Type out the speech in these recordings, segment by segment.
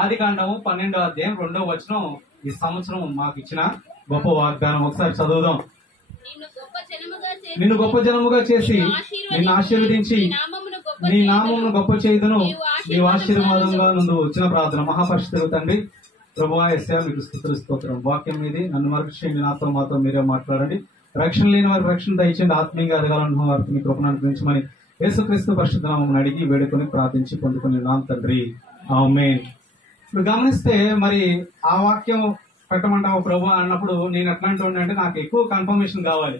ఆదికాండము 12వ అధ్యాయం 2వ వచనం ఈ సంవత్సరం మాకు ఇచ్చిన గొప్ప వాగ్దానం. ఒకసారి చదువుదాం. నిన్ను గొప్ప జనముగా చేసి నిన్ను ఆశీర్వదించి నీ నామమును గొప్ప చేయుదును, నీవు ఆశీర్వాదంగా నుండి వచ్చిన ప్రార్థన. మహాపరిశుద్ధుడు తండ్రి ప్రభువా యేసయ్యా మీకు స్తుతులు స్తోత్రం. వాక్యం మీది నన్ను మరక్షేయండి, నాతో మాతో మీరే మాట్లాడండి. రక్షణ లేని వారికి రక్షణ దయచేయండి, ఆత్మీయంగా ఎదగాలనుకున్న వారికి మీ కృపను అనుగ్రహించమని యేసుక్రీస్తు పరిశుద్ధ నామమున అడిగి వేడుకొని ప్రార్థించి పొందుకుని నామ తండ్రి ఆమేన్. ఇప్పుడు గమనిస్తే మరి ఆ వాక్యం పెట్టమంటావు ప్రభు అన్నప్పుడు నేను ఎట్లా అంటుండే, నాకు ఎక్కువ కన్ఫర్మేషన్ కావాలి.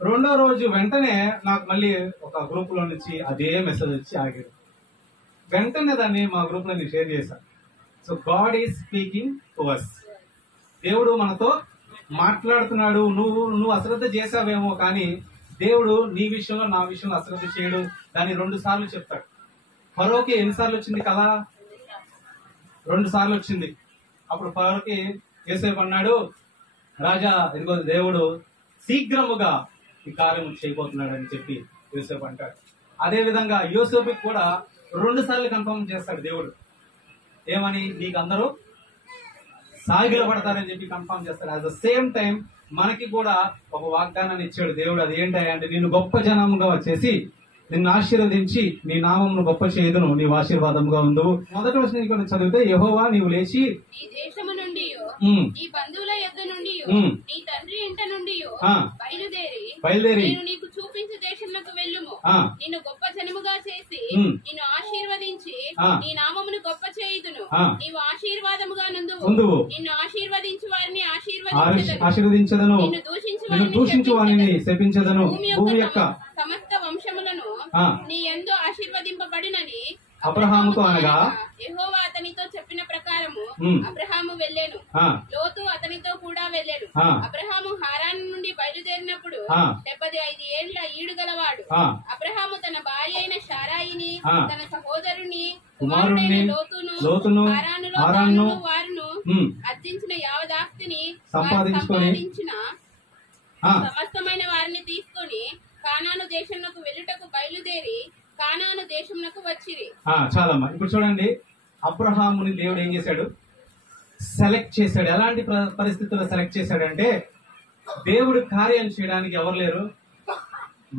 రెండో రోజు వెంటనే నాకు మళ్ళీ ఒక గ్రూప్ లో నుంచి అదే మెసేజ్ వచ్చి ఆగాడు. వెంటనే దాన్ని మా గ్రూప్ లో నేను షేర్ చేశాను. So God is speaking to us. దేవుడు మనతో మాట్లాడుతున్నాడు. నువ్వు అశ్రద్ధ చేసావేమో, కానీ దేవుడు నీ విషయంలో నా విషయంలో అశ్రద్ధ చేయడు. దాన్ని 2 సార్లు చెప్తాడు. ఫరోకి ఎన్నిసార్లు వచ్చింది కదా? 2 సార్లు వచ్చింది. అప్పుడు ఫరోకి యోసేపు అన్నాడు, రాజా ఇదిగో దేవుడు శీఘ్రముగా ఈ కార్యం చేయబోతున్నాడు అని చెప్పి యోసేపు అంటాడు. అదే విధంగా యోసేపుకి కూడా 2 సార్లు కన్ఫర్మ్ చేస్తాడు దేవుడు. ఏమని? నీకు అందరూ సాగిల పడతారని చెప్పి కన్ఫర్మ్ చేస్తాడు. అట్ ద సేమ్ టైం మనకి కూడా ఒక వాగ్దానాన్ని ఇచ్చాడు దేవుడు. అది ఏంటంటే నిన్ను గొప్ప జనముగా వచ్చేసి నిన్ను ఆశీర్వదించి నీ నామమును గొప్ప చేయుదును, నీవు ఆశీర్వాదంగా ఉండు. మొదటి వచనం చదివితే యెహోవా నీవు లేచి ఈ దేశము నుండి ఈ బంధువుల యొద్ద నుండి నీ తండ్రి ఇంట నుండి బయలుదేరి నేను నీకు చూపించే దేశంలోకి వెళ్ళుము. నిన్ను గొప్ప జనముగా చేసి నిన్ను ఆశీర్వదించి నీ నామమును గొప్ప చేయుదును, నీవు ఆశీర్వాదముగా నుందువు. నిన్ను ఆశీర్వదించు వారిని ఆశీర్వదించదను, నిన్ను దూషించు వారిని శపించదను. భూమి యొక్క సమస్త వంశములను నీ యందు ఆశీర్వదింపబడినని అబ్రహాముతో అనగా యెహోవా అతనితో చెప్పిన ప్రకారము అబ్రహాము వెళ్ళాను, లోతు అతనితో కూడా వెళ్ళాడు. అబ్రహాము హారాను నుండి బయలుదేరినప్పుడు 75 ఏళ్ల ఈడు గలవాడు. అబ్రహాము తన భార్య అయిన శారాయిని, తన సహోదరుని కుమారుడైన లోతును హారానులో వారును అర్జించిన యావదాస్తిని సంపాదించిన సమస్తమైన వారిని తీసుకొని కానాను దేశంలోకి వెళ్ళుటకు బయలుదేరి కానాను దేశంలోకి వచ్చిరి. చాలమ్మా. ఇప్పుడు చూడండి, అబ్రహాముని దేవుడు ఏం చేశాడు? సెలెక్ట్ చేశాడు. ఎలాంటి పరిస్థితుల్లో సెలెక్ట్ చేశాడంటే, దేవుడు కార్యం చేయడానికి ఎవరు లేరు,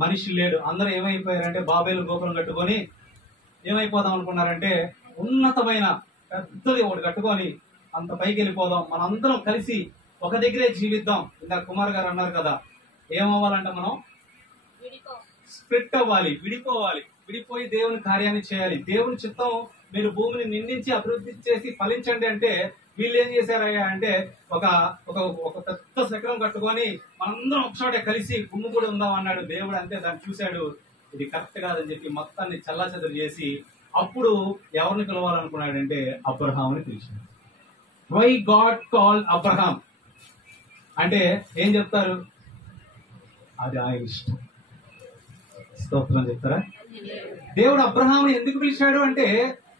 మనిషి లేడు. అందరూ ఏమైపోయారంటే బాబేలు గోపురం కట్టుకొని ఏమైపోదాం అనుకున్నారంటే, ఉన్నతమైన పెద్దది ఒకటి కట్టుకొని అంత పైకి వెళ్ళిపోదాం, మనందరం కలిసి ఒక దగ్గరే జీవిద్దాం. ఇందాక కుమార్ గారు అన్నారు కదా, ఏమవ్వాలంటే మనం స్ప్లిట్ అవ్వాలి, విడిపోయి దేవుని కార్యాన్ని చేయాలి. దేవుని చిత్తం మీరు భూమిని నిందించి అభివృద్ధి చేసి ఫలించండి అంటే, వీళ్ళు ఏం చేశారయ్యా అంటే ఒక పెద్ద శకరం కట్టుకొని మనందరం ఒకసారి కలిసి గుమ్ము కూడా ఉందాం అన్నాడు దేవుడు. అంతే, దాన్ని చూశాడు, ఇది కరెక్ట్ కాదని చెప్పి మొత్తాన్ని చల్లాచెదరు చేసి అప్పుడు ఎవరిని పిలవాలనుకున్నాడంటే అబ్రహాముని పిలిచాడు. వై గాడ్ కాల్ అబ్రహాం అంటే ఏం చెప్తారు? అది ఆయన ఇష్టం. స్తోత్రం చెప్తారా? దేవుడు అబ్రహాముని ఎందుకు పిలిచాడు అంటే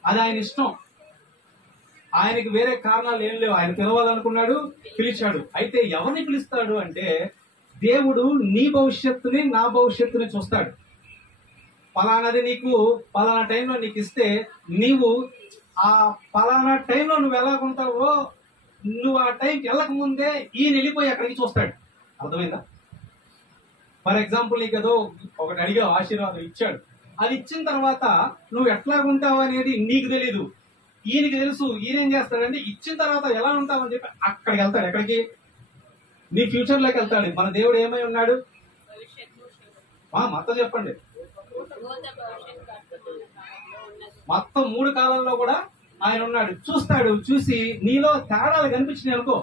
అది ఆయన ఇష్టం. ఆయనకి వేరే కారణాలు ఏం లేవు. ఆయన పిలవాలనుకున్నాడు, పిలిచాడు. అయితే ఎవరిని పిలుస్తాడు అంటే దేవుడు నీ భవిష్యత్తుని నా భవిష్యత్తుని చూస్తాడు. పలానాది నీకు పలానా టైంలో నీకు ఇస్తే నీవు ఆ పలానా టైంలో నువ్వు ఎలాగుంటావో నువ్వు ఆ టైంకి వెళ్ళక ముందే ఈయన వెళ్ళిపోయి అక్కడికి చూస్తాడు. అర్థమైందా? ఫర్ ఎగ్జాంపుల్ నీకు ఏదో ఒకటి అడిగా ఆశీర్వాదం ఇచ్చాడు, అది ఇచ్చిన తర్వాత నువ్వు ఎట్లా ఉంటావు అనేది నీకు తెలీదు, ఈయనకి తెలుసు. ఈయన ఏం చేస్తాడంటే ఇచ్చిన తర్వాత ఎలా ఉంటావు అని చెప్పి అక్కడికి వెళ్తాడు. ఎక్కడికి? నీ ఫ్యూచర్ లోకి వెళ్తాడు. మన దేవుడు ఏమై ఉన్నాడు? మొత్తం చెప్పండి. మొత్తం 3 కాలాల్లో కూడా ఆయన ఉన్నాడు. చూస్తాడు. చూసి నీలో తేడాలు కనిపించినాయి అనుకో,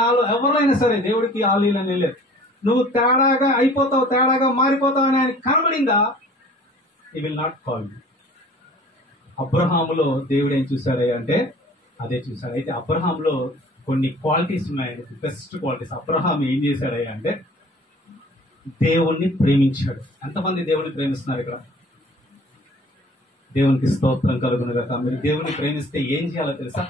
నాలో ఎవరైనా సరే దేవుడికి ఆలీలని లేదు, నువ్వు తేడాగా అయిపోతావు, తేడాగా మారిపోతావు అని ఆయన కనబడిందా, he will not call you. అబ్రహాములో దేవుడు ఏం చూశాడు అంటే అదే చూశాడు. అయితే అబ్రహాంలో కొన్ని క్వాలిటీస్ ఉన్నాయి, బెస్ట్ క్వాలిటీస్. అబ్రహాం ఏం చేశాడు అంటే దేవుణ్ణి ప్రేమించాడు. ఎంతమంది దేవుణ్ణి ప్రేమిస్తున్నారు ఇక్కడ? దేవునికి స్తోత్రం కలుగునుగాక. మీరు దేవుణ్ణి ప్రేమిస్తే ఏం చేయాలో తెలుసా?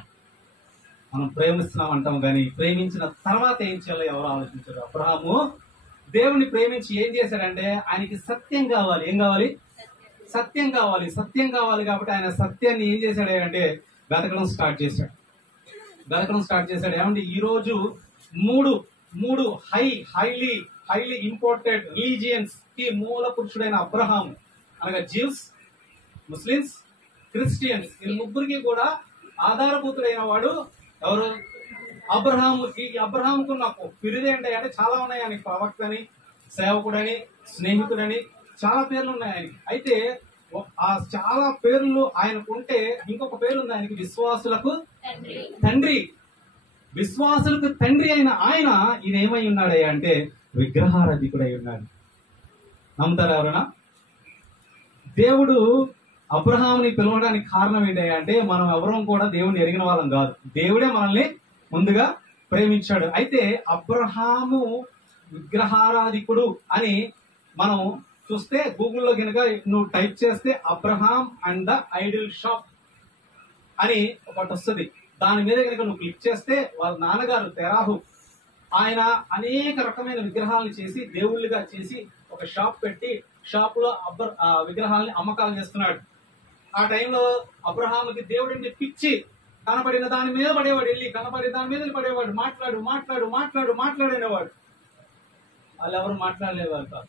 మనం ప్రేమిస్తున్నాం అంటాం, కానీ ప్రేమించిన తర్వాత ఏం చేయాలో ఎవరు ఆలోచించారు? అబ్రహాము దేవుణ్ణి ప్రేమించి ఏం చేశాడంటే ఆయనకి సత్యం కావాలి. ఏం కావాలి? సత్యం కావాలి. సత్యం కావాలి కాబట్టి ఆయన సత్యాన్ని ఏం చేశాడు అంటే వెతకడం స్టార్ట్ చేశాడు. ఏమంటే ఈ రోజు మూడు హైలీ ఇంపార్టెంట్ రిలీజియన్స్ కి మూల పురుషుడైన అబ్రహాం అనగా జ్యూస్, ముస్లిమ్స్, క్రిస్టియన్స్, ఈ ముగ్గురికి కూడా ఆధారభూతుడైన వాడు ఎవరు? అబ్రహాము. ఈ అబ్రహాంకు నాకు పిరిదేంటి అంటే చాలా ఉన్నాయి ఆయనకి. ప్రవక్తని, సేవకుడని, స్నేహితుడని చాలా పేర్లు ఉన్నాయి ఆయనకి. అయితే ఆ చాలా పేర్లు ఆయనకుంటే ఇంకొక పేరు ఉంది ఆయనకి, విశ్వాసులకు తండ్రి. విశ్వాసులకు తండ్రి అయిన ఆయన ఈయన ఏమై ఉన్నాడయ్యా అంటే విగ్రహారాధికుడై ఉన్నాడు. నమ్ముతారా ఎవరైనా? దేవుడు అబ్రహాంని పిలవడానికి కారణం ఏంటయ్యా అంటే మనం ఎవరం కూడా దేవుడిని ఎరిగిన వాళ్ళం కాదు. దేవుడే మనల్ని ముందుగా ప్రేమించాడు. అయితే అబ్రహాము విగ్రహారాధికుడు అని మనం చూస్తే గూగుల్లో కనుక నువ్వు టైప్ చేస్తే Abraham and the idol shop అని ఒకటి వస్తుంది. దాని మీద కనుక నువ్వు క్లిక్ చేస్తే వాళ్ళ నాన్నగారు తెరాహు ఆయన అనేక రకమైన విగ్రహాలను చేసి దేవుళ్ళుగా చేసి ఒక షాప్ పెట్టి షాప్ లో విగ్రహాలని అమ్మకాలు చేస్తున్నాడు. ఆ టైంలో అబ్రహాముకి దేవుడు అంటే పిచ్చి. కనపడిన దాని మీద పడేవాడు, వెళ్ళి కనపడిన దాని మీద పడేవాడు, మాట్లాడేవాడు. వాళ్ళు ఎవరు మాట్లాడలేవారు కాదు.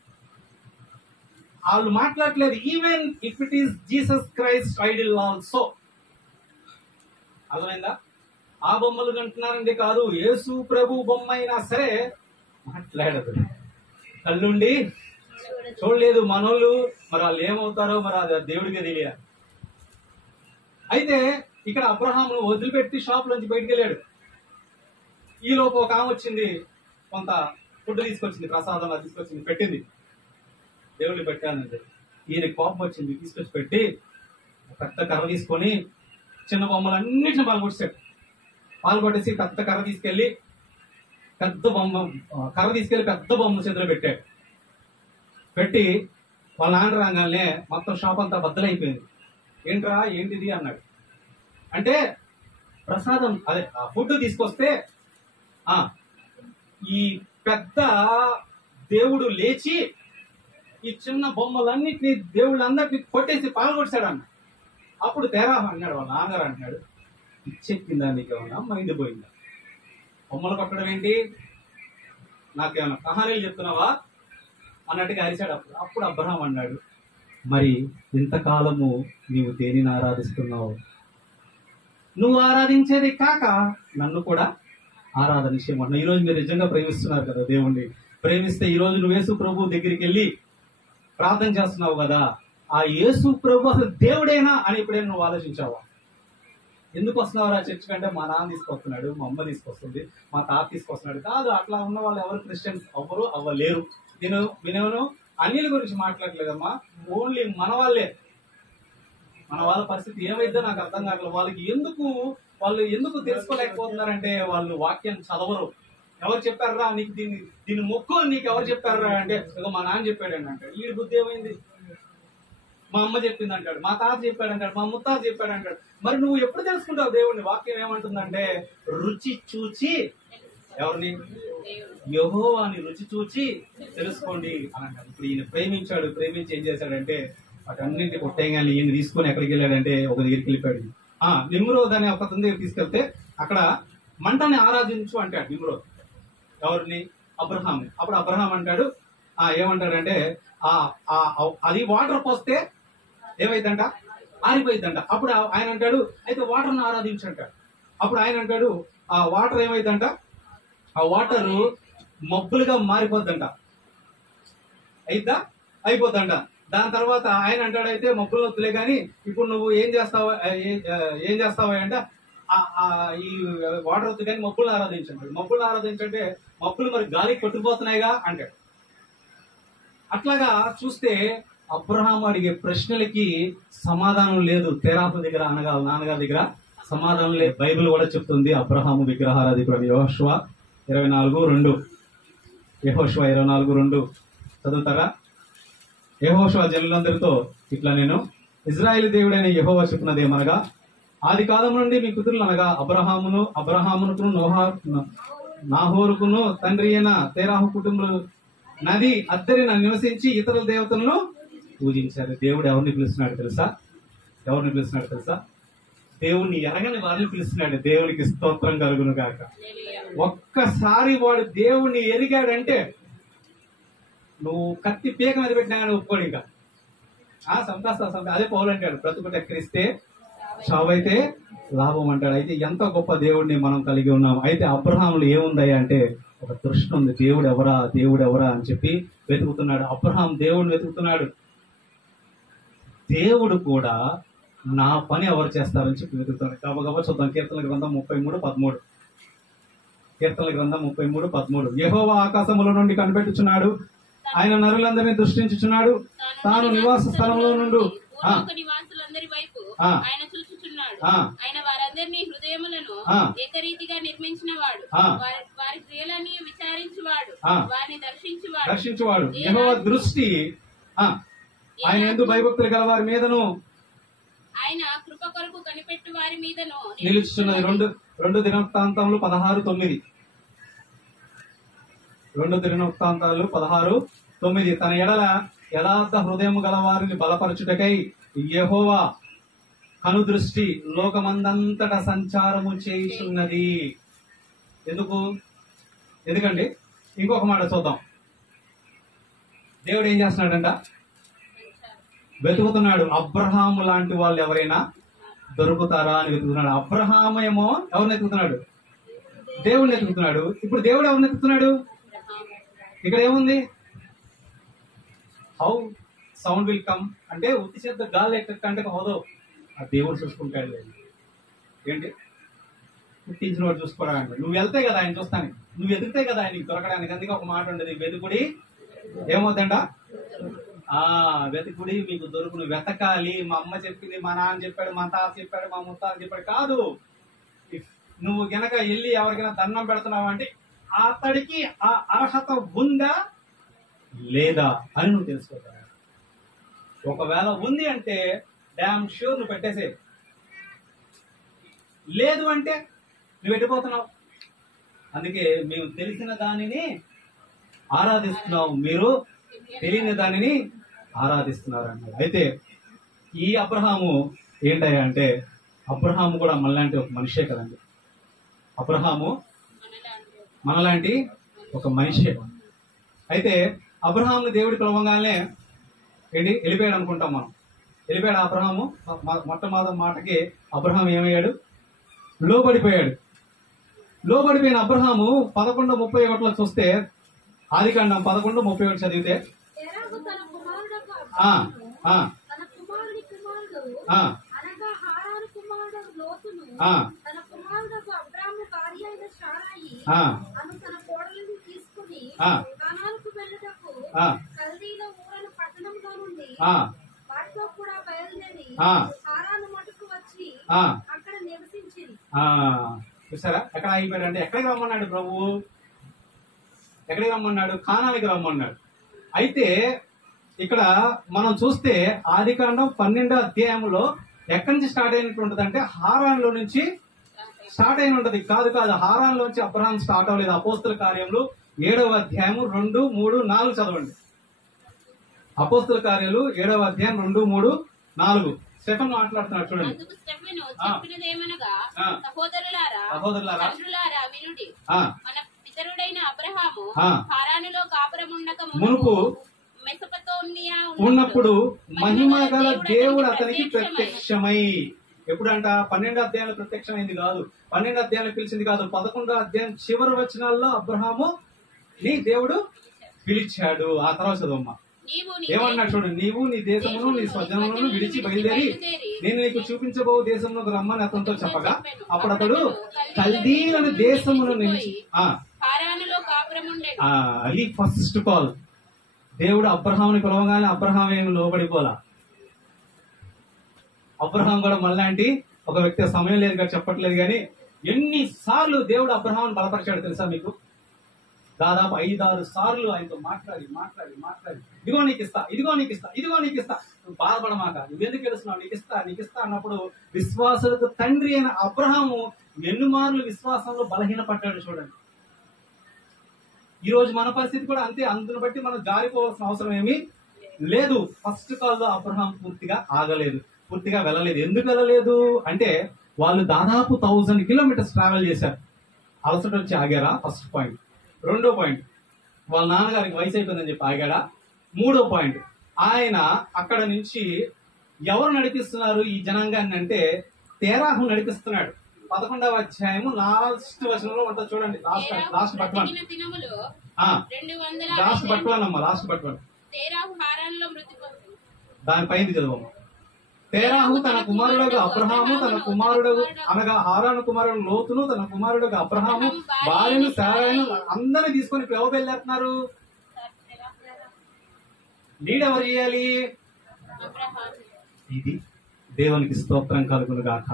వాళ్ళు మాట్లాడలేదు. Even if it is Jesus Christ idol also. అర్థమైందా? ఆ బొమ్మలు కంటున్నారండి కాదు, యేసు ప్రభు బొమ్మ అయినా సరే మాట్లాడదు. కళ్ళుండి చూడలేదు మనోళ్ళు. మరి వాళ్ళు ఏమవుతారో మరి అది దేవుడికి తెలియాలి. అయితే ఇక్కడ అబ్రహామును వదిలిపెట్టి షాప్ నుంచి బయటికి వెళ్ళాడు. ఈ లోపు ఒక ఆమె వచ్చింది, కొంత ఫుడ్ తీసుకొచ్చింది, ప్రసాదం తీసుకొచ్చింది, పెట్టింది. దేవుడిని పెట్టానండి. ఈయన కోపం వచ్చింది, తీసుకొచ్చి పెట్టి పెద్ద కర్ర తీసుకొని చిన్న బొమ్మలన్నింటిని పాల్గొట్టేసి పెద్ద కర్ర తీసుకెళ్లి పెద్ద బొమ్మ చేతిలో పెట్టాడు. పెట్టి వాళ్ళ నాన్న రాగానే మొత్తం షాప్ అంతా బద్దలైపోయింది. ఏంట్రా ఏంటిది అన్నాడు. అంటే ప్రసాదం అదే ఫుడ్ తీసుకొస్తే ఈ పెద్ద దేవుడు లేచి ఈ చిన్న బొమ్మలన్నిటినీ దేవుళ్ళందరినీ కొట్టేసి పాల్గొట్టాడు అన్న. అప్పుడు తెరాహు అన్నాడు, వాళ్ళ నాన్నగారు అంటున్నాడు, ఇచ్చెక్కిందా నీకేమన్నా, మైండ్ పోయిందా? బొమ్మలు కొట్టడం ఏంటి, నాకేమన్నా కహానీలు చెప్తున్నావా అన్నట్టుగా అరిచాడు. అప్పుడు అబ్రహాం అన్నాడు, మరి ఇంతకాలము నీవు దేనిని ఆరాధిస్తున్నావు? నువ్వు ఆరాధించేది కాక నన్ను కూడా ఆరాధన చేయమన్నా. ఈ రోజు మీరు నిజంగా ప్రేమిస్తున్నారు కదా దేవుణ్ణి. ప్రేమిస్తే ఈ రోజు నువ్వు యేసు ప్రభు దగ్గరికి వెళ్ళి ప్రార్థన చేస్తున్నావు కదా, ఆ యేసు ప్రభు అసలు దేవుడేనా అని ఎప్పుడైనా నువ్వు ఆలోచించావా? ఎందుకు వస్తున్నావు ఆ చర్చ్ కంటే మా నాన్న తీసుకొస్తున్నాడు, మా అమ్మ తీసుకొస్తుంది, మా తాత తీసుకొస్తున్నాడు కాదు. అట్లా ఉన్న వాళ్ళు ఎవరు క్రిస్టియన్స్ అవ్వరు, అవ్వలేరు. నేను అన్నిల గురించి మాట్లాడలేదమ్మా, ఓన్లీ మన వాళ్ళ పరిస్థితి ఏమైందో నాకు అర్థం కావట్లేదు. వాళ్ళు ఎందుకు తెలుసుకోలేకపోతున్నారంటే వాళ్ళు వాక్యం చదవరు. ఎవరు చెప్పారా నీకు దీన్ని మొక్కు నీకు ఎవరు చెప్పారా అంటే మా నాన్న చెప్పాడండి అంటాడు. వీడి బుద్ధి ఏమైంది? మా అమ్మ చెప్పింది అంటాడు, మా తాత చెప్పాడంటాడు, మా ముత్తాత చెప్పాడంటాడు. మరి నువ్వు ఎప్పుడు తెలుసుకుంటావు దేవుడిని? వాక్యం ఏమంటుందంటే రుచి చూచి ఎవరిని? యెహోవాని రుచి చూచి తెలుసుకోండి అని అంటాడు. ఇప్పుడు ఈయన ప్రేమించి ఏం చేశాడంటే వాటన్నింటి కొట్టేయగానే ఈయన తీసుకొని ఎక్కడికి వెళ్ళాడంటే ఒక దగ్గరికి వెళ్ళిపోయాడు. నిమ్రోద్ అనే ఒక దగ్గర తీసుకెళ్తే అక్కడ మంటని ఆరాధించు అంటాడు నిమ్రోద్. ఎవరిని? అబ్రహాంని. అప్పుడు అబ్రహాం అంటాడు, ఏమంటాడంటే అది వాటర్ పోస్తే ఏమైందంట? ఆరిపోయిందంట. అప్పుడు ఆయన అంటాడు, అయితే వాటర్ని ఆరాధించు అంటాడు. అప్పుడు ఆయన అంటాడు, ఆ వాటర్ ఏమైందంట? ఆ వాటర్ మబ్బులుగా మారిపోద్దంట. అయిపోద్దంట. దాని తర్వాత ఆయన అంటాడు, అయితే మబ్బులు వద్దులే కానీ ఇప్పుడు నువ్వు ఏం చేస్తావా అంటే ఈ వాటర్ వద్దు కానీ మబ్బులు ఆరాధించండి. మబ్బులు ఆరాధించంటే మబ్బులు మరి గాలికి కొట్టుకుపోతున్నాయిగా అంటాడు. అట్లాగా చూస్తే అబ్రహాం అడిగే ప్రశ్నలకి సమాధానం లేదు. తెరాహు దగ్గర అనగా నాన్నగారి దగ్గర సమాధానం లేదు. బైబిల్ కూడా చెప్తుంది అబ్రహాము విగ్రహారాధికుడు. యెహోషువ 24:2 యెహోషువ 24:2 చదువుతారా? యెహోషువ జనులందరితో ఇట్లా, నేను ఇజ్రాయేల్ దేవుడైన యెహోవా చెప్పినదేమనగా, ఆది కాలం నుండి మీ కుతురులు అనగా అబ్రహామునకును నాహోరుకును తండ్రి అయిన తెరాహు కుటుంబం నది అద్దరిన నివసించి ఇతర దేవతలను పూజించారు. దేవుడు ఎవరిని పిలుస్తున్నాడు తెలుసా? దేవుణ్ణి ఎరగని వారిని పిలుస్తున్నాడు. దేవునికి స్తోత్రం కలుగును గాక. ఒక్కసారి వాడు దేవుణ్ణి ఎరిగాడంటే నువ్వు కత్తి పీక మీద పెట్టినా కానీ ఒప్పుకోడు. ఇంకా సంపాస్తా అదే పౌలు అంటాడు, బ్రతుకుట క్రీస్తే చావైతే లాభం అంటాడు. అయితే ఎంత గొప్ప దేవుడిని మనం కలిగి ఉన్నాం. అయితే అబ్రహాములు ఏముందయ్యా అంటే ఒక దృష్టి ఉంది. దేవుడు ఎవరా అని చెప్పి వెతుకుతున్నాడు. అబ్రహాం దేవుడిని వెతుకుతున్నాడు. దేవుడు కూడా నా పని ఎవరు చేస్తారని చెప్పి వెతుకుతున్నాడు. గబగబా చూద్దాం. కీర్తనల గ్రంథం 33:13. కీర్తనల గ్రంథం 33:13. యెహోవా ఆకాశముల నుండి కనిపెట్టుచున్నాడు, ఆయన నరులందరినీ దృష్టించుచున్నాడు, తాను నివాస స్థలంలో నుండి నివాసులందరి వైపు ఆయన చూచుచున్నాడు. ఆయన వారందరినీ హృదయములను ఏకరీతిగా నిర్మించిన వాడు, వారి క్రియలని విచారించువాడు, వారిని దర్శించువాడు. యెహోవా దృష్టి ఆయన యందు భయభక్తులు గల వారి మీదను, ఆయన కృప కొరకు కనిపెట్టు వారి మీదను నిలుచున్నది. 2 దినవృత్తాంతములు 16:9. 2 దినవృత్తాంతాలు 16:9. తన ఎడల యథార్థ హృదయం గల వారిని బలపరచుటకై యెహోవా కనుదృష్టి లోకమందంతటా సంచారము చేయుచున్నది. ఎందుకండి ఇంకొక మాట చూద్దాం. దేవుడు ఏం చేస్తున్నాడంట? వెతుకుతున్నాడు. అబ్రహాము లాంటి వాళ్ళు ఎవరైనా దొరుకుతారా అని వెతుకుతున్నాడు. అబ్రహాము ఏమో ఎవరిని ఎత్తుకుతున్నాడు? దేవుడిని ఎత్తుకుతున్నాడు. ఇప్పుడు దేవుడు ఎవరిని ఎత్తుకుతున్నాడు? ఇక్కడ ఏముంది? హౌ సౌండ్ విల్ కమ్ అంటే ఉత్తి చేత గాలి ఎక్కకంటే హోదో ఆ దేవుడు చూసుకుంటాడు. ఏంటి పుట్టించిన వాడు చూసుకోవడానికి నువ్వు వెళ్తే కదా ఆయన చూస్తాను, నువ్వు ఎదిగితే కదా ఆయనకి దొరకడానికి. అందుకే ఒక మాట ఉండదు, వెతుకుడి ఏమవుతుందంట? వెతుకుడి మీకు దొరుకును. వెతకాలి. మా అమ్మ చెప్పింది, మా నాన్న చెప్పాడు, మా తాత చెప్పాడు, మా ముత్తాత చెప్పాడు కాదు. నువ్వు గనక వెళ్ళి ఎవరికైనా దండం పెడుతున్నావు అంటే అతడికి ఆ అర్హత ఉందా లేదా అని నువ్వు తెలుసుకోవాలి. ఒకవేళ ఉంది అంటే డామ్ షూర్ నువ్వు పెట్టేసే. లేదు అంటే నువ్వు వెళ్ళిపోతున్నావు. అందుకే మేము తెలిసిన దానిని ఆరాధిస్తున్నావు, మీరు తెలియని దానిని ఆరాధిస్తున్నారు అన్నారు. అయితే ఈ అబ్రహాము ఏంటయ్యా అంటే అబ్రహాము కూడా మనలాంటి ఒక మనిషే కదండి. అబ్రహాము మనలాంటి ఒక మనిషే. అయితే అబ్రహాము దేవుడి పిలవగానే వెళ్ళిపోయాడు అనుకుంటాం మనం. వెళ్ళిపోయాడు అబ్రహాము. మొట్టమొదటి మాటకి అబ్రహాం ఏమయ్యాడు? లోబడిపోయాడు. లోబడిపోయిన అబ్రహాము 11:31 చూస్తే, ఆదికాండం 11:31 చదివితే చూసారా ఎక్కడ ఆగిపోయాడు అంటే ఎక్కడికి రమ్మన్నాడు ప్రభువు? ఎక్కడికి రమ్మన్నాడు? కానానికి రమ్మన్నాడు. అయితే ఇక్కడ మనం చూస్తే ఆదికాండం 12వ అధ్యాయంలో ఎక్కడి నుంచి స్టార్ట్ అయినట్టు ఉంటది అంటే హారాన్లో నుంచి స్టార్ట్ అయిన ఉంటది. కాదు హారాన్లో నుంచి అబ్రహాం స్టార్ట్ అవ్వలేదు. అపోస్తుల కార్యములు 7వ అధ్యాయం 2, 3, 4 చదవండి. అపోస్తుల కార్యాలు 7వ అధ్యాయం 2, 3, 4 స్టెఫెన్ మాట్లాడుతున్నాడు చూడండి. సహోదరులారా వినుడి. మన పితరుడైన అబ్రహాము హారానులో కాపురముండక మునుపు మెసొపొతామియా ఉన్నప్పుడు మహిమ గల దేవుడు అతనికి ప్రత్యక్షమై, ఎప్పుడంట 12వ అధ్యాయంలో ప్రత్యక్షమైంది కాదు, 12వ అధ్యాయంలో పిలిచింది కాదు, 11వ అధ్యాయం చివరి వచనాల్లో అబ్రహాము నీ దేవుడు పిలిచాడు. ఆ తర్వాత చదవమ్మా ఏమన్నాడు చూడండి. నీవు నీ దేశమును నీ స్వజనములను విడిచి బయలుదేరి నేను నీకు చూపించబో దేశంలోకి రమ్మని అతనితో చెప్పగా అప్పుడు అతడు కల్దీయుల దేశమును నిలిచి అది ఫస్ట్ కాల్. దేవుడు అబ్రహాముని పిలవగానే అబ్రహాం ఏమి లోబడిపోలా. అబ్రహాం కూడా మళ్ళాంటి ఒక వ్యక్తి. సమయం లేదు కదా చెప్పట్లేదు, కానీ ఎన్నిసార్లు దేవుడు అబ్రహాంని బలపరిచాడు తెలుసా మీకు? దాదాపు 5-6 సార్లు ఆయనతో మాట్లాడి ఇదిగో నీకు ఇస్తా, నువ్వు బాధపడమాక, నువ్వెందుకు తెలుస్తున్నావు, నీకు ఇస్తా అన్నప్పుడు విశ్వాసులకు తండ్రి అయిన అబ్రహాము ఎన్నుమార్లు విశ్వాసంలో బలహీనపడ్డాడు చూడండి. ఈ రోజు మన పరిస్థితి కూడా అంతే. అందును బట్టి మనం జారిపోవాల్సిన అవసరం ఏమీ లేదు. ఫస్ట్ కాల్ లో అబ్రహాం పూర్తిగా ఆగలేదు, పూర్తిగా వెళ్ళలేదు. ఎందుకు వెళ్ళలేదు అంటే వాళ్ళు దాదాపు 1000 కిలోమీటర్స్ ట్రావెల్ చేశారు. అలసట వచ్చి ఆగారా? First point. రెండో పాయింట్, వాళ్ళ నాన్నగారికి వయసు అయిపోయిందని చెప్పి ఆగాడా? మూడో పాయింట్, ఆయన అక్కడ నుంచి ఎవరు నడిపిస్తున్నారు ఈ జనాంగాన్ని అంటే తేరాహు నడిపిస్తున్నాడు. 11వ అధ్యాయము లాస్ట్ వచనంలో ఉంటుంది చూడండి. లాస్ట్ బట్వన్ దానిపైన చదవము. తేరాహు తన కుమారుడుగా అబ్రహాము, తన కుమారుడు అనగా హారాను కుమారుడు లోతును, తన కుమారుడుగా అబ్రహాము భార్యను శారాను అందరిని తీసుకొని ఎవరు వెళ్ళేస్తున్నారు? లీడ్ ఎవరు చేయాలి? ఇది దేవునికి స్తోత్రం కలుగును గాక.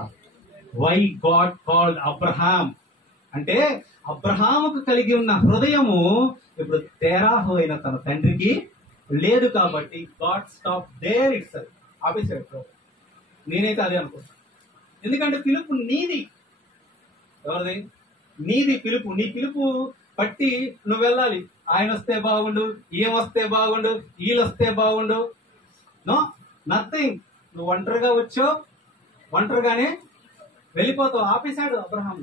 వై గాడ్ కాల్డ్ అబ్రహాం అంటే అబ్రహాముకు కలిగి ఉన్న హృదయము ఇప్పుడు తేరాహు అయిన తన తండ్రికి లేదు కాబట్టి God stop there itself, ఆపేశాడు. నేనైతే అదే అనుకుంటాను. ఎందుకంటే పిలుపు నీది. ఎవరిది? నీది పిలుపు. నీ పిలుపు బట్టి నువ్వు వెళ్ళాలి. ఆయన వస్తే బాగుండు, ఏం వస్తే బాగుండు, వీళ్ళు వస్తే బాగుండు. No, nothing. నువ్వు ఒంటరిగా వచ్చావు, ఒంటరిగానే వెళ్ళిపోతావు. ఆపేశాడు అబ్రహాం,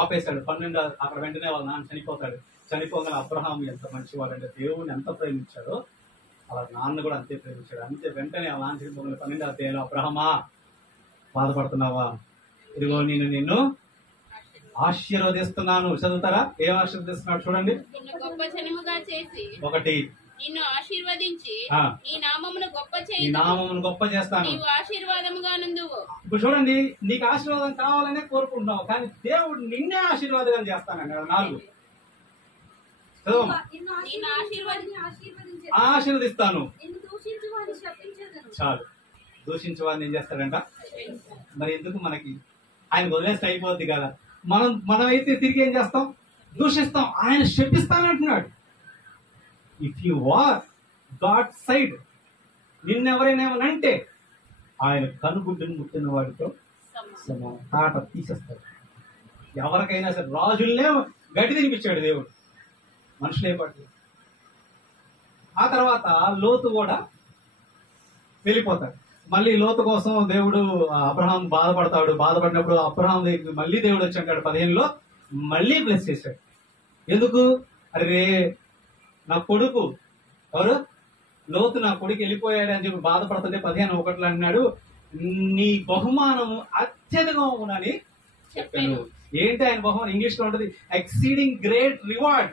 ఆపేశాడు. 12 అక్కడ వెంటనే వాళ్ళ నాన్న చనిపోతాడు. చనిపోగానే అబ్రహాం ఎంత మంచివాడంటే దేవుని ఎంత ప్రేమించాడో అలా నాన్న కూడా అంతే ప్రేమించాడు. అంతే వెంటనే ఆ నాన్న చనిపోగానే 12వ అధ్యాయంలో అబ్రహమా బాధపడుతున్నావా, ఇదిగో నేను నిన్ను ఆశీర్వదిస్తున్నాను. చదువుతారా? ఏం ఆశీర్వదిస్తున్నాడు చూడండి. ఒకటి, నిన్ను ఆశీర్వదించి నీ నామమును గొప్ప చేస్తాను. ఆశీర్వాదముగా నందువు. ఇప్పుడు చూడండి, నీకు ఆశీర్వాదం కావాలనే కోరుకుంటున్నావు, కానీ దేవుడు నిన్నే ఆశీర్వాదం చేస్తానండి. 4, ఆశీర్వదిస్తాను. చాలు. దూషించే వాడిని ఏం చేస్తాడంట? మరి ఎందుకు మనకి? ఆయన వదిలేస్తే అయిపోద్ది కదా. మనమైతే తిరిగి ఏం చేస్తాం? దూషిస్తాం. ఆయన శపిస్తానంటున్నాడు. If you are God side, నిన్నెవరైనా ఏమనంటే ఆయన కనుగుడ్డును ముట్టిన వాడితో తాట తీసేస్తాడు. ఎవరికైనా సరే రాజుల్నే గడ్డి తినిపించాడు దేవుడు, మనుషులే పట్టు. ఆ తర్వాత లోతు కూడా వెళ్ళిపోతాడు. మళ్ళీ లోతు కోసం దేవుడు అబ్రహాం బాధపడతాడు. బాధపడినప్పుడు అబ్రహాం దగ్గర మళ్ళీ దేవుడు వచ్చి అంటాడు 15లో మళ్ళీ బ్లెస్ చేశాడు. ఎందుకు? అరే నా కొడుకు ఎవరు? లోతు నా కొడుకు వెళ్ళిపోయాడు అని చెప్పి బాధపడుతుంటే 15:1 అన్నాడు, నీ బహుమానం అత్యధికమని చెప్పాను. ఏంటి ఆయన బహుమానం? ఇంగ్లీష్ లో ఉంటుంది ఎక్సీడింగ్ గ్రేట్ రివార్డ్.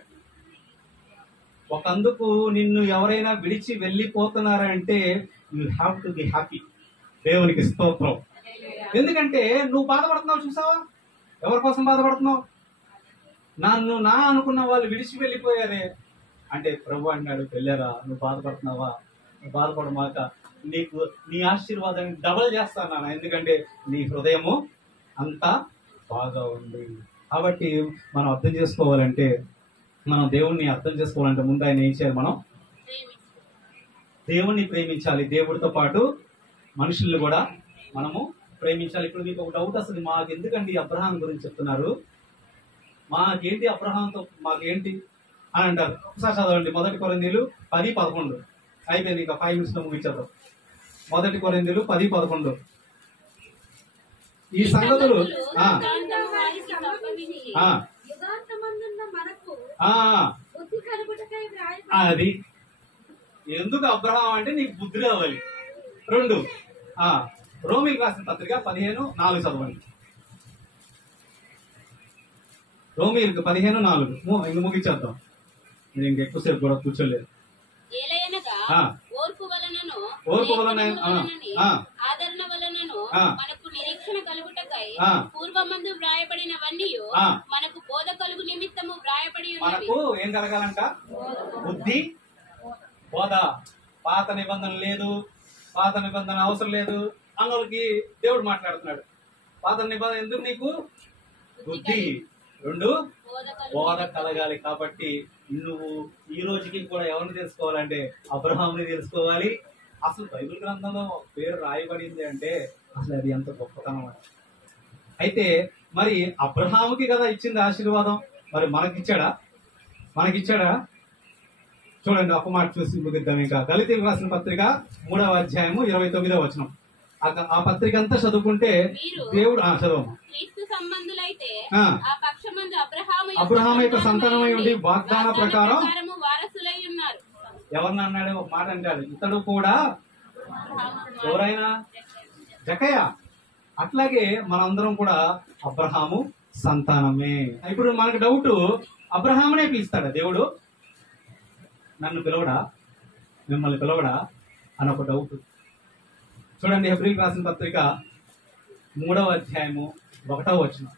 ఒకందుకు నిన్ను ఎవరైనా విడిచి వెళ్ళిపోతున్నారంటే you have to be happy. దేవునికి స్తోత్రం. ఎందుకంటే నువ్వు బాధపడుతున్నావు, చూసావా? ఎవరి కోసం బాధపడుతున్నావు? నన్ను అనుకున్న వాళ్ళు విడిచి వెళ్ళిపోయారే అంటే ప్రభు అన్నాడు, వెళ్ళారా? నువ్వు బాధపడుతున్నావా? నువ్వు బాధపడమాక, నీకు నీ ఆశీర్వాదాన్ని డబల్ చేస్తాను. ఎందుకంటే నీ హృదయము అంతా బాగా ఉంది. కాబట్టి మనం అర్థం చేసుకోవాలంటే, మనం దేవుణ్ణి అర్థం చేసుకోవాలంటే ముందు ఆయన ఏం చేయాలి? మనం దేవుణ్ణి ప్రేమించాలి. దేవుడితో పాటు మనుషుల్ని కూడా మనము ప్రేమించాలి. ఇప్పుడు మీకు ఒక డౌట్ వస్తుంది, మాకు ఎందుకండి అబ్రహాం గురించి చెప్తున్నారు? మాకేంటి అబ్రహాంతో మాకేంటి అని అంటారు. ఒకసారి చదవండి 1 కొరింథీయులు 10:11. అయిపోయింది, ఇంకా 5 minutes లో ముగించేద్దాం. 1 కొరింథీయులు 10:11. ఈ సంగతులు అది ఎందుకు అబ్రహాం అంటే నీకు బుద్ధి కావాలి. 2 రోమీయులకు రాసిన పత్రిక 15:4 చదవండి. రోమీయులకు 15:4 ఇంక ముగించేద్దాం. నేను ఇంకెక్కువసేపు కూడా కూర్చోలేదు. ఓర్పు వలనను ఆదరణ వలనను మనకు నిరీక్షణ కలుగుటకై పూర్వమందు వ్రాయబడినవన్నీ మనకు బోధ కలుగు నిమిత్తము వ్రాయబడి ఉన్నవి. మనకు ఏం కలగాలంట? బుద్ధి, బోధ. పాత నిబంధన లేదు, పాత నిబంధన అవసరం లేదు అన్నోళ్ళకి దేవుడు మాట్లాడుతున్నాడు. పాత నిబంధన ఎందుకు? నీకు బుద్ధి, 2 బోధ కలగాలి. కాబట్టి నువ్వు ఈ రోజుకి కూడా ఎవరిని తెలుసుకోవాలంటే అబ్రహాంని తెలుసుకోవాలి. అసలు బైబిల్ గ్రంథంలో పేరు రాయబడింది అంటే అసలు అది ఎంత గొప్పతనం. అయితే మరి అబ్రహాముకి కదా ఇచ్చింది ఆశీర్వాదం, మరి మనకిచ్చాడా? చూడండి, ఒక మాట చూసి ముగిద్దాం. ఇంకా గలితీయులకు రాసిన పత్రిక 3వ అధ్యాయము 29వ వచనం. ఆ పత్రిక అంతా చదువుకుంటే దేవుడు చదువు అబ్రహాము యొక్క సంతానమై ఉండి వాగ్దాన ప్రకారం ఎవరిని అన్నాడు? ఒక మాట అంటాడు, ఇతడు కూడా ఎవరైనా జకయ్య. అట్లాగే మనందరం కూడా అబ్రహాము సంతానమే. ఇప్పుడు మనకు డౌట్, అబ్రహామునే పిలుస్తాడా దేవుడు? నన్ను పిలవడా, మిమ్మల్ని పిలవడా అని ఒక డౌట్. చూడండి, హెబ్రీయులకు రాసిన పత్రిక 3వ అధ్యాయము 1వ వచనం.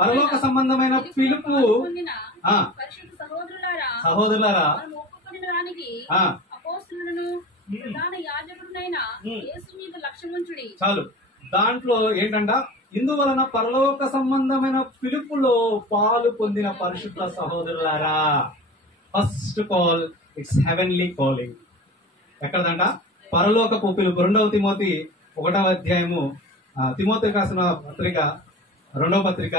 పరలోక సంబంధమైన పిలుపు సహోదరులారా చాలు. దాంట్లో ఏంటంట, ఇందువలన పరలోక సంబంధమైన పిలుపులో పాలు పొందిన పరిశుద్ధ సహోదరులారా. First call, it's heavenly calling. ఎక్కడదంట? పరలోకపు పిలుపు. 2వ తిమోతి 1వ అధ్యాయము, తిమోతి రాసిన పత్రిక 2వ పత్రిక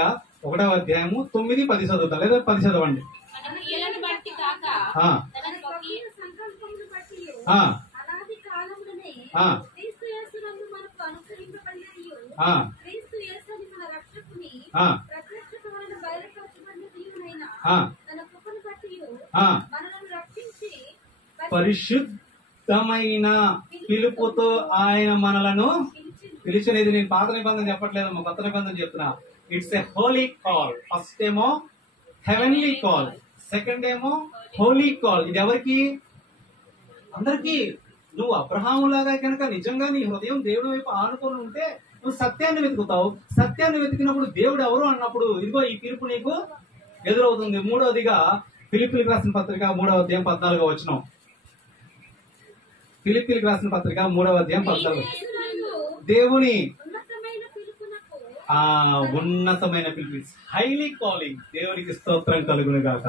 1వ అధ్యాయము 9, 10 చదువుతా, లేదా 10 చదవండి. పరిశుద్ధమైన పిలుపుతో ఆయన మనలను పిలిచినది. నేను పాత నిబంధన చెప్పట్లేదమ్మా, కొత్త నిబంధన చెప్తున్నా. It's a holy call. First ఏమో హెవెన్లీ కాల్, సెకండ్ ఏమో హోలీ కాల్. ఇది ఎవరికి? అందరికీ. నువ్వు అబ్రహాము లాగా కనుక నిజంగా నీ హృదయం దేవుడి వైపు ఆనుకొని ఉంటే నువ్వు సత్యాన్ని వెతుకుతావు. సత్యాన్ని వెతికినప్పుడు దేవుడు ఎవరు అన్నప్పుడు ఇదిగో ఈ తీర్పు నీకు ఎదురవుతుంది. 3వదిగా ఫిలిప్పీయులకు రాసిన పత్రిక 3వ అధ్యాయం 14వ వచనం. ఫిలిప్పీయులకు రాసిన పత్రిక 3వ అధ్యాయం 14. దేవుని ఉన్నతమైన పిలుపు, హైలీ కాలింగ్. దేవునికి స్తోత్రం కలుగును గాక.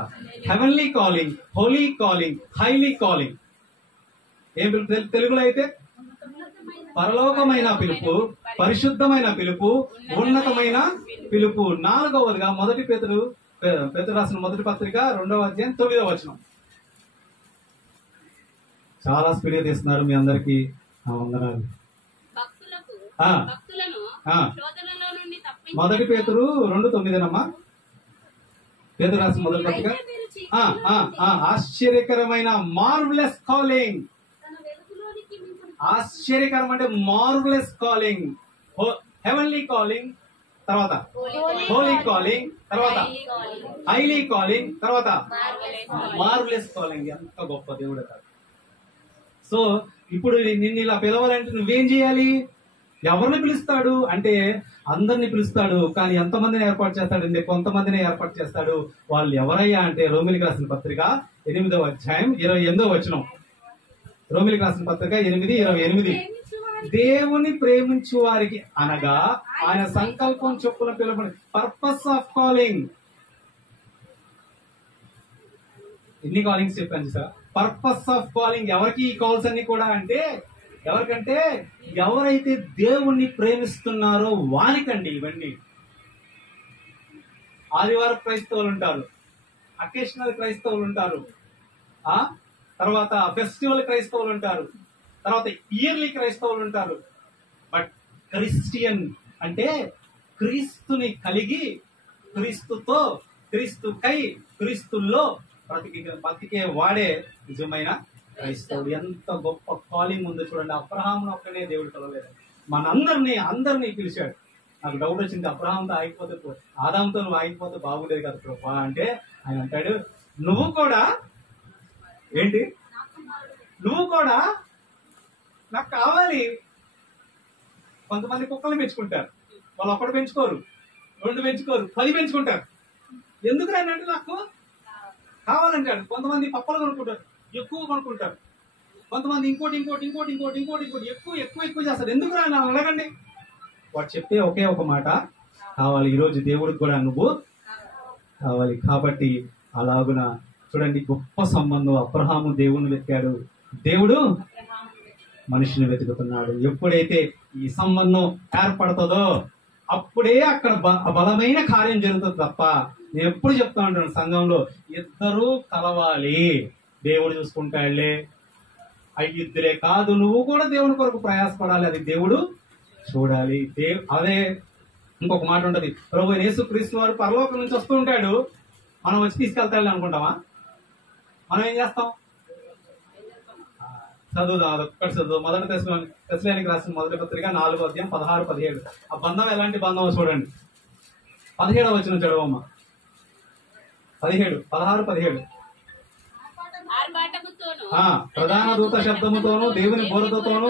Heavenly calling, holy calling, highly calling. ఏం పిలుపు తెలుగులో అయితే? పరలోకమైన పిలుపు, పరిశుద్ధమైన పిలుపు, ఉన్నతమైన పిలుపు. 4వదిగా 1 పేతురు రాసిన 1వ పత్రిక 2వ అధ్యాయం 9వ వచనం. చాలా స్పీడ్గా తీస్తున్నారు. మీ అందరికి వందనాలు. 1 పేతురు 2:9 పేతురు రాసిన 1వ పత్రిక. ఆశ్చర్యకరమైన మార్వెలస్ కాలింగ్. ఆశ్చర్యకరం అంటే మార్వెలస్ కాలింగ్, హెవెన్లీ కాలింగ్, తర్వాత హోలీ కాలింగ్, తర్వాత హైలీ కాలింగ్, తర్వాత మార్వెలస్ కాలింగ్. ఎంత గొప్ప దేవుడు కాదు. సో ఇప్పుడు నిన్ను ఇలా పిలవాలంటే నువ్వేం చేయాలి? ఎవరిని పిలుస్తాడు అంటే అందరిని పిలుస్తాడు. కానీ ఎంతమందిని ఏర్పాటు చేస్తాడు? కొంతమందిని ఏర్పాటు చేస్తాడు. వాళ్ళు ఎవరయ్యా అంటే రోమిలికి రాసిన పత్రిక 8వ అధ్యాయం 28వ వచనం. రోమిలికి రాసిన పత్రిక 8:28. దేవుని ప్రేమించు వారికి అనగా ఆయన సంకల్పం చొప్పున పిలువబడి. Purpose of calling. ఎన్ని కాలింగ్స్ చెప్పాను సార్? Purpose of calling. ఎవరికి ఈ కాల్స్ అన్ని కూడా అంటే ఎవరికంటే ఎవరైతే దేవుణ్ణి ప్రేమిస్తున్నారో వారికండి ఇవన్నీ. ఆదివారం క్రైస్తవులు ఉంటారు, అకేషనల్ క్రైస్తవులు ఉంటారు, తర్వాత ఫెస్టివల్ క్రైస్తవులు ఉంటారు, తర్వాత ఇయర్లీ క్రైస్తవులు ఉంటారు. బట్ క్రిస్టియన్ అంటే క్రీస్తుని కలిగి, క్రీస్తుతో, క్రీస్తుకై, క్రీస్తుల్లో బ్రతికే వాడే నిజమైన క్రైస్తవుడు. ఎంత గొప్ప కాలింగ్ ఉందో చూడండి. అబ్రహామును ఒక్కనే దేవుడు పిలవలేదు, అందరినీ పిలిచాడు. నాకు డౌట్ వచ్చింది, అబ్రహాంతో ఆగిపోతే, ఆదాంతో నువ్వు ఆగిపోతే బాగుండేది కదా ప్రభా అంటే, ఆయన అంటాడు నువ్వు కూడా ఏంటి, నువ్వు కూడా నాకు కావాలి. కొంతమంది కుక్కలు పెంచుకుంటారు, వాళ్ళు ఒక్కడు పెంచుకోరు, 2 పెంచుకోరు, 10 పెంచుకుంటారు. ఎందుకు అంటే నాకు కావాలంటాడు. కొంతమంది పప్పలు కొనుక్కుంటారు, ఎక్కువ కొనుక్కుంటారు. కొంతమంది ఇంకోటి ఎక్కువ చేస్తారు. ఎందుకు రా అడగండి. వాడు చెప్పే ఒకే ఒక మాట కావాలి. ఈరోజు దేవుడికి కూడా నువ్వు కావాలి. కాబట్టి అలాగున చూడండి, గొప్ప సంబంధం. అబ్రహాము దేవుణ్ణి వెతికాడు, దేవుడు మనిషిని వెతుకుతున్నాడు. ఎప్పుడైతే ఈ సంబంధం ఏర్పడుతుందో అప్పుడే అక్కడ బలమైన కార్యం జరుగుతుంది తప్ప, నేను ఎప్పుడు చెప్తా ఉంటాను సంఘంలో, ఇద్దరూ కలవాలి, దేవుడు చూసుకుంటాడులే అయ్యుద్దులే కాదు, నువ్వు కూడా దేవుని కొరకు ప్రయాసపడాలి, అది దేవుడు చూడాలి. అదే ఇంకొక మాట ఉంటది, ప్రభు యేసుక్రీస్తు వారు పరలోకం నుంచి వస్తూ ఉంటాడు, మనం వచ్చి తీసుకెళ్తాడు అనుకుంటామా? మనం ఏం చేస్తాం? చదువుదాం, అదొక్కటి చదువు. మొదటి తెస్సలోనికి రాసిన మొదటి పత్రిక 4వ అధ్యాయం 16, 17. ఆ బంధం ఎలాంటి బంధం చూడండి. 17వ వచనం చదవమ్మా. 16, 17. ప్రధాన దూత శబ్దముతోను దేవుని బోరతోను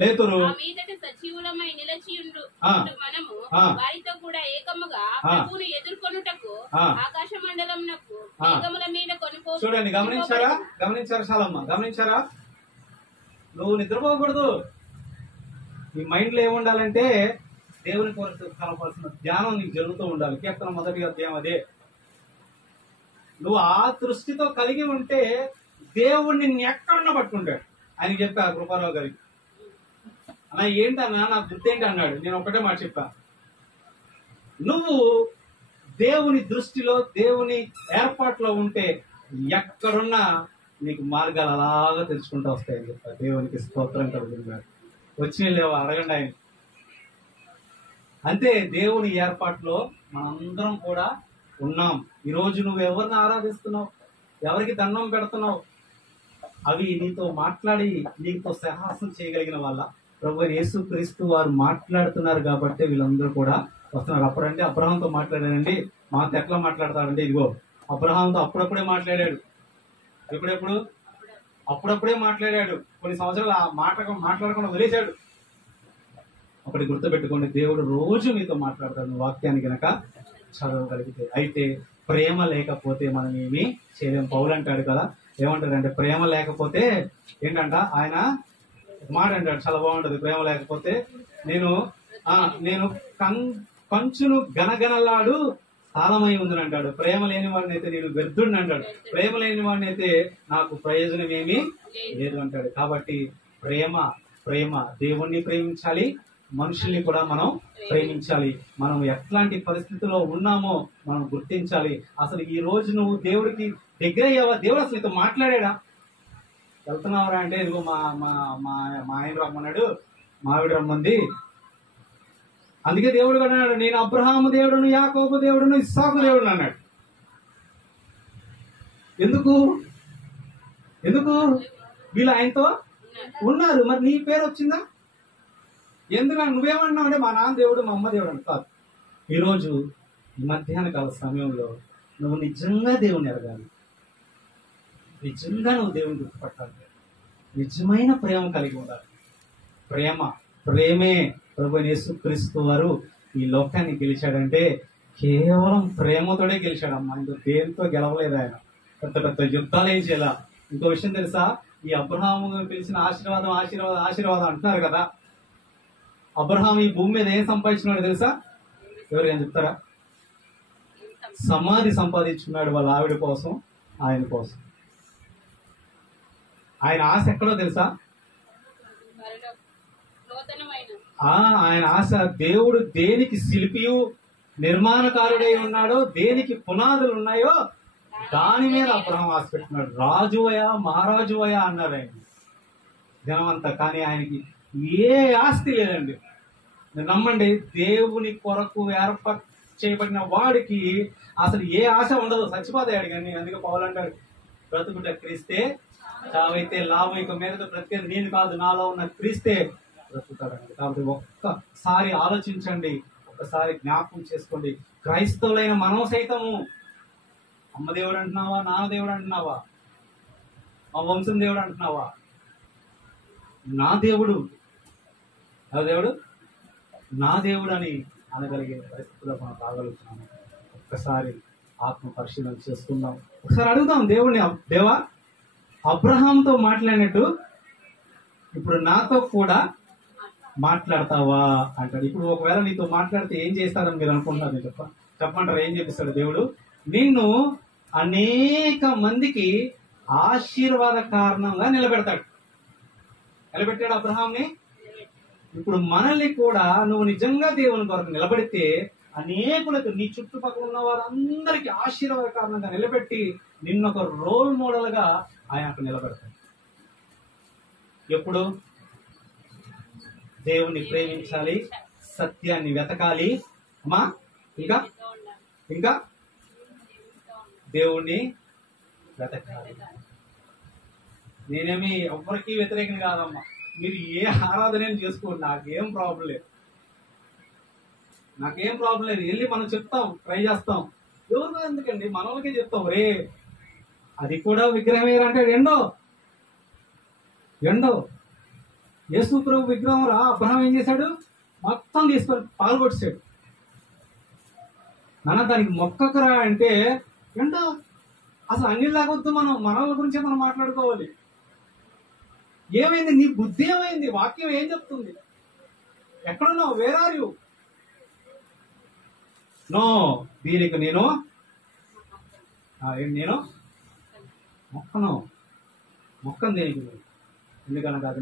లేతురు వారితో కూడా ఏకముగా ప్రభువును ఎదుర్కొనుటకు ఆకాశ మండలమునకు మేఘముల మీద కొనుకో. చూడండి, గమనించారా? చాలమ్మా, గమనించారా? నువ్వు నిద్రపోకూడదు. నీ మైండ్ లో ఏముండాలంటే దేవుని కొరకు కలపాల్సిన ధ్యానం నీకు జరుగుతూ ఉండాలి. కీర్తన 1వ అధ్యాయం అదే. నువ్వు ఆ దృష్టితో కలిగి ఉంటే దేవుడిని ఎక్కడన్నా పట్టుకుంటాడు. ఆయన చెప్పా కృపారావు గారికి, అన్నా ఏంటన్నా నాకు గుర్తేంటి అన్నాడు. నేను ఒకటే మాట చెప్పా, నువ్వు దేవుని దృష్టిలో దేవుని ఏర్పాట్లో ఉంటే ఎక్కడున్నా నీకు మార్గాలు అలాగా తెలుసుకుంటూ వస్తాయని చెప్పా. దేవునికి స్తోత్రం కలుగుతున్నాడు. వచ్చిన లేవా అడగండి ఆయన. అంతే, దేవుని ఏర్పాట్లో మనందరం కూడా ఉన్నాం. ఈరోజు నువ్వు ఎవరిని ఆరాధిస్తున్నావు, ఎవరికి దండం పెడుతున్నావు, అవి నీతో మాట్లాడి నీతో సాహసం చేయగలిగిన వాళ్ళ ప్రభు యేసుక్రీస్తు వారు మాట్లాడుతున్నారు కాబట్టి వీళ్ళందరూ కూడా వస్తున్నారు. అప్పుడంటే అబ్రహాంతో మాట్లాడాడండి, మాతో ఎట్లా మాట్లాడతాడండి? ఇదిగో అబ్రహాంతో అప్పుడప్పుడే మాట్లాడాడు. ఎప్పుడెప్పుడు? అప్పుడప్పుడే మాట్లాడాడు. కొన్ని సంవత్సరాలు ఆ మాట్లాడకుండా వదిలేశాడు. ఒకటి గుర్తుపెట్టుకోండి, దేవుడు రోజు మీతో మాట్లాడతాడు, వాక్యాన్ని గనక చదవగలిగితే. అయితే ప్రేమ లేకపోతే మనం ఏమి చేయలేం. పౌలు అంటాడు కదా, ఏమంటాడంటే ప్రేమ లేకపోతే ఏంటంట, ఆయన మాట అంటాడు, చాలా బాగుంటది. ప్రేమ లేకపోతే నేను కంచును గనగనలాడు తాళమై ఉందని అంటాడు. ప్రేమ లేని వాడిని అయితే నేను వ్యర్థుడిని అంటాడు. ప్రేమ లేని వాడిని అయితే నాకు ప్రయోజనం ఏమీ లేదు అంటాడు. కాబట్టి ప్రేమ దేవుణ్ణి ప్రేమించాలి, మనుషుల్ని కూడా మనం ప్రేమించాలి. మనం ఎట్లాంటి పరిస్థితిలో ఉన్నామో మనం గుర్తించాలి. అసలు ఈ రోజు నువ్వు దేవుడికి దగ్గర అయ్యావా? దేవుడు అసలు నీతో మాట్లాడా? వెళ్తున్నావరా అంటే ఇదిగో మా ఆయన రమ్మన్నాడు, మా ఆవిడ రమ్మంది. అందుకే దేవుడు కూడా అన్నాడు, నేను అబ్రహాము దేవుడును, యాకోబు దేవుడును, ఇస్సాకు దేవుడును అన్నాడు. ఎందుకు వీళ్ళు ఆయనతో ఉన్నారు. మరి నీ పేరు వచ్చిందా? ఎందుకు నువ్వేమన్నావు అంటే మా నాన్న దేవుడు, మా అమ్మ దేవుడు అని కాదు. ఈరోజు మధ్యాహ్న కాల సమయంలో నువ్వు నిజంగా దేవుని ఎరగాలి, నిజంగా నువ్వు దేవుని గుర్తుపట్టాలి, నిజమైన ప్రేమ కలిగి ఉండాలి. ప్రేమే ప్రభు యేసుక్రీస్తు వారు ఈ లోకాన్ని గెలిచాడంటే కేవలం ప్రేమతోనే గెలిచాడు అమ్మా. ఇంకో దేంతో గెలవలేదు ఆయన. పెద్ద యుద్ధాలు ఏం చేయాల. ఇంకో విషయం తెలుసా, ఈ అబ్రహాము పిలిచిన ఆశీర్వాదం అంటున్నారు కదా. అబ్రహాం ఈ భూమి మీద ఏం సంపాదించుకున్నాడు తెలుసా? ఎవరికైనా చెప్తారా? సమాధి సంపాదించుకున్నాడు వాళ్ళ ఆవిడ కోసం, ఆయన కోసం. ఆయన ఆశ ఎక్కడో తెలుసా? ఆయన ఆశ దేవుడు దేనికి శిల్పియు నిర్మాణకారుడై ఉన్నాడో, దేనికి పునాదులు ఉన్నాయో దాని మీద అబ్రహాం ఆశ పెట్టుకున్నాడు. రాజువయా మహారాజువయా అన్నారు ఆయన జనమంతా. కానీ ఆయనకి ఏ ఆస్తి లేదండి. నమ్మండి, దేవుని కొరకు ఏర్పాటు చేయబడిన వాడికి అసలు ఏ ఆశ ఉండదు. చచ్చిపోతాడు. కానీ అందుకే పౌలు అంటాడు, బ్రతుకుట క్రీస్తే, చావైతే లాభం. ఇక మీద బ్రతికేది నేను కాదు, నాలో ఉన్న క్రీస్తే బ్రతుకుతాడండి. కాబట్టి ఒక్కసారి ఆలోచించండి, ఒక్కసారి జ్ఞాపకం చేసుకోండి. క్రైస్తవులైన మనం సైతము అమ్మ దేవుడు అంటున్నావా, నాన్న దేవుడు అంటున్నావా, మా వంశం దేవుడు అంటున్నావా? నా దేవుడు నా దేవుడు అని అనగలిగే పరిస్థితుల్లో మనం రాగలుగుతున్నాము. ఒక్కసారి ఆత్మ పరిశీలన చేసుకుందాం. ఒకసారి అడుగుదాం దేవుడిని, దేవా అబ్రహాంతో మాట్లాడినట్టు ఇప్పుడు నాతో కూడా మాట్లాడతావా అంటాడు. ఇప్పుడు ఒకవేళ నీతో మాట్లాడితే ఏం చేస్తారని మీరు అనుకుంటున్నారు? చెప్పమంటారు? ఏం చెప్పిస్తాడు దేవుడు? నిన్ను అనేక మందికి ఆశీర్వాద కారణంగా నిలబెడతాడు. నిలబెట్టాడు అబ్రహాంని. ఇప్పుడు మనల్ని కూడా నువ్వు నిజంగా దేవుని కొరకు నిలబడితే అనేకులకు నీ చుట్టుపక్కల ఉన్న వారందరికీ ఆశీర్వాదకారణంగా నిలబెట్టి నిన్నొక రోల్ మోడల్ గా ఆయన అక్కడ నిలబెడతాడు. ఎప్పుడు? దేవుణ్ణి ప్రేమించాలి, సత్యాన్ని వెతకాలి అమ్మా, ఇంకా ఇంకా దేవుణ్ణి వెతకాలి. నేనేమి ఎవరికి వ్యతిరేకం కాదమ్మా, మీరు ఏ ఆరాధన చేసుకోండి, నాకేం ప్రాబ్లం లేదు, వెళ్ళి మనం చెప్తాం, ట్రై చేస్తాం. ఎవరికో ఎందుకండి, మనోళ్ళకే చెప్తాం. రే అది కూడా విగ్రహం వేయాలంటే ఎండో యేసు ప్రభు విగ్రహం రా. అబ్రహాం ఏం చేశాడు? మొత్తం తీసుకొని పాల్గొట్టాడు. నాన్న దానికి మొక్కకురా అంటే ఎండో. అసలు అన్ని లాగొద్దు, మనోళ్ళ గురించే మనం మాట్లాడుకోవాలి. ఏమైంది? నీ బుద్ధి ఏమైంది? వాక్యం ఏం చెప్తుంది? ఎక్కడున్నావు? Where are you? నో, దీనికి నేను మొక్కను దేనికి? ఎందుకనగా అది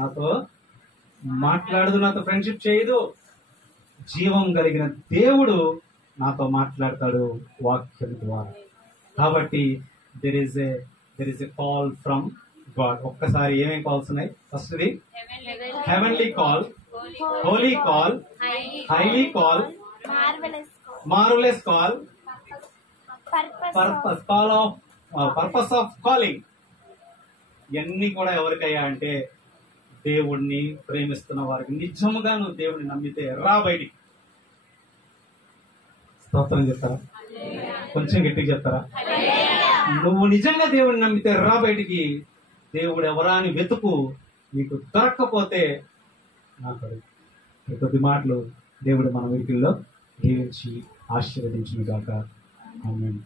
నాతో మాట్లాడదు, నాతో ఫ్రెండ్షిప్ చేయదు. జీవం కలిగిన దేవుడు నాతో మాట్లాడతాడు వాక్యం ద్వారా. కాబట్టి there is a call from God. ఒక్కసారి ఏమేమి కాల్స్ ఉన్నాయి? ఫస్ట్ది heavenly call, holy call, highly call, marvellous call, purpose of calling. ఇవన్నీ కూడా ఎవరికయ్యా అంటే దేవుణ్ణి ప్రేమిస్తున్న వారికి. నిజముగా నువ్వు దేవుడిని నమ్మితే రా బయటికి. స్తోత్రం చెప్తారా? కొంచెం గట్టిగా చెప్తారా? నువ్వు నిజంగా దేవుడిని నమ్మితే రా బయటికి. దేవుడు ఎవరా అని వెతుకు. నీకు దొరక్కపోతే నాకు కొద్ది మాటలు దేవుడు మన వీటిల్లో దీవించి ఆశీర్వదించును గాక. ఆమేన్.